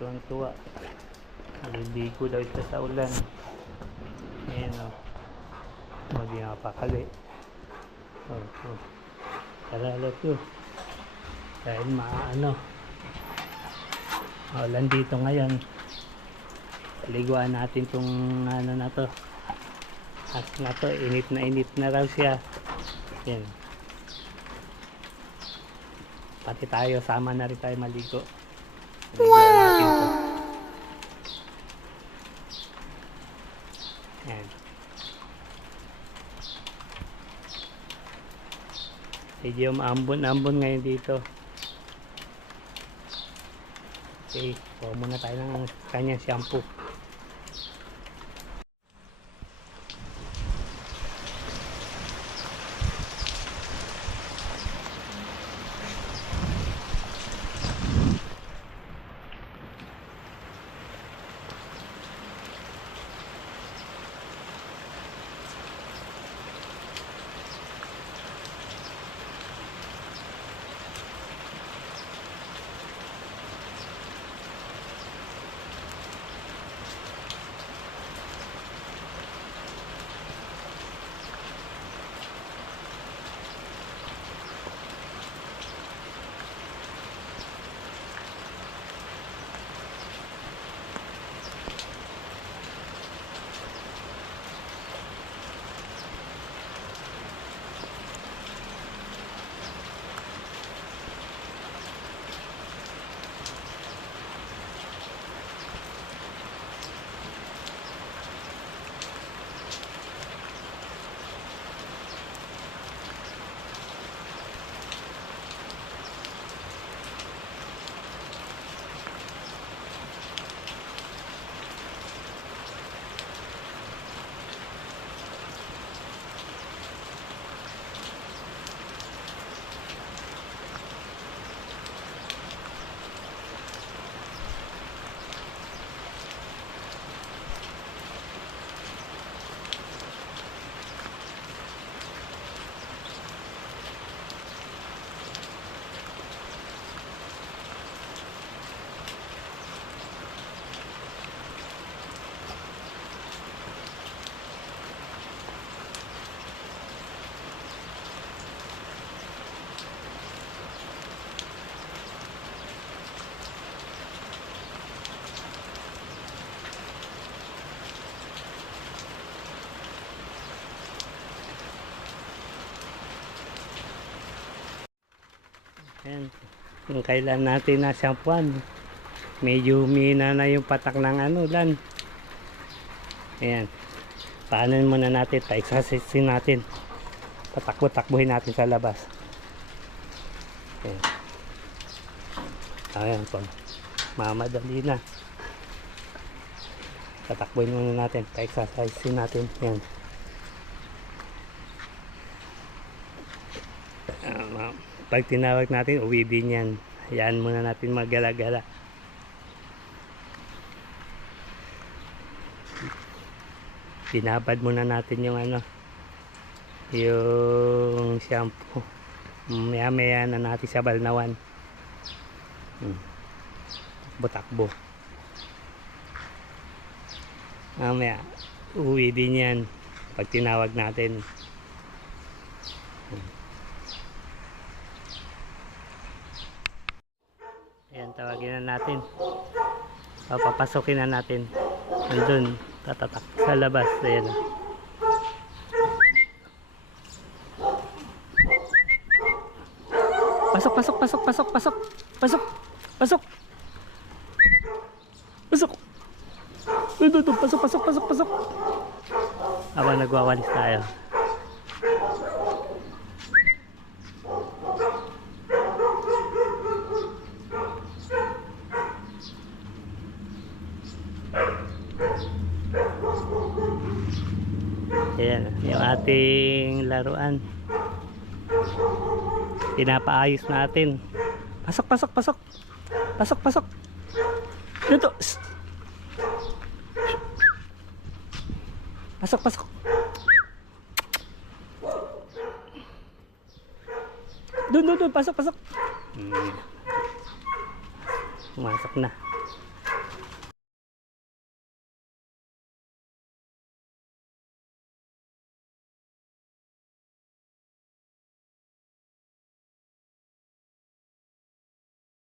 tuwan-tuwa. Naliligo daw ito sa ulan. Ayan o. Hindi nga pakali. Oh, oh. Tara, let's go. Dahil maano. Ulan dito ngayon. Paliguan natin tong ano na to. As na to, init na init na raw siya. Yan. Pati tayo, sama na rin tayo maligo. Wow! Yan. Medyo maambon-ambon ngayon dito. Okay, kuha muna tayo ng kanyang shampoo. Ayan. Kung kailan natin na shampooan. Medyo humina na yung patak ng ano, lan. Ayan. Paanan muna natin. Paiksasin natin. Patakbo-takbuhin natin sa labas. Ayan. Ayan po. Mamadali na. Patakbuhin muna natin. Paiksasin natin. Ayan. Ah, pag tinawag natin, uwi din yan. Hayaan muna natin magala-gala. Muna natin yung ano, yung shampoo. Maya maya na natin sa balnawan. Hmm. Takbo-takbo. Mamaya, uwi din yan pag tinawag natin. Ayan, tawagin na natin. Papapasokin na natin. Andun, tatatak sa labas. Ayan. Pasok, pasok, pasok, pasok, pasok. Pasok, pasok. Pasok. Doon, doon, doon. Pasok, pasok, pasok, pasok. Habang nagwawalis tayo. Ayan, yung ating laruan. Pinapaayos natin. Pasok, pasok, pasok. Pasok, pasok. Dito. Pasok, pasok. Doon, doon, doon. Pasok, pasok. Hmm. Pumasok na.